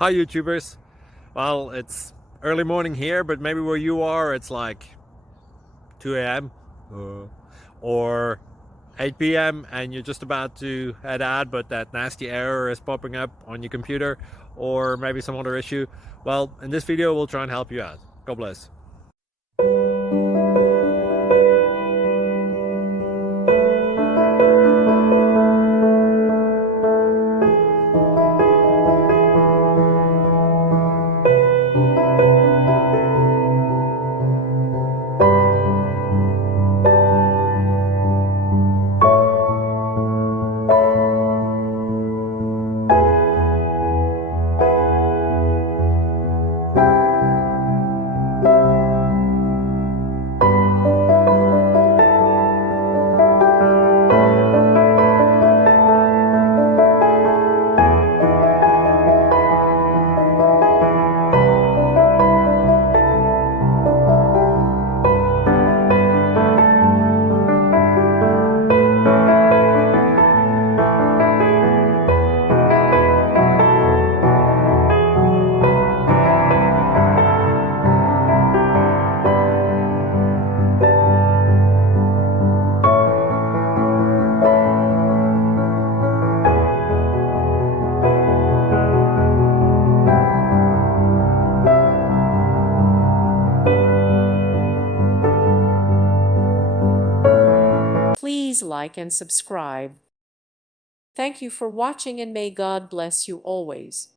Hi YouTubers. Well, it's early morning here, but maybe where you are it's like 2 a.m. or 8 p.m. and you're just about to head out, but that nasty error is popping up on your computer, or maybe some other issue. Well, in this video we'll try and help you out. God bless. Please like and subscribe. Thank you for watching and may God bless you always.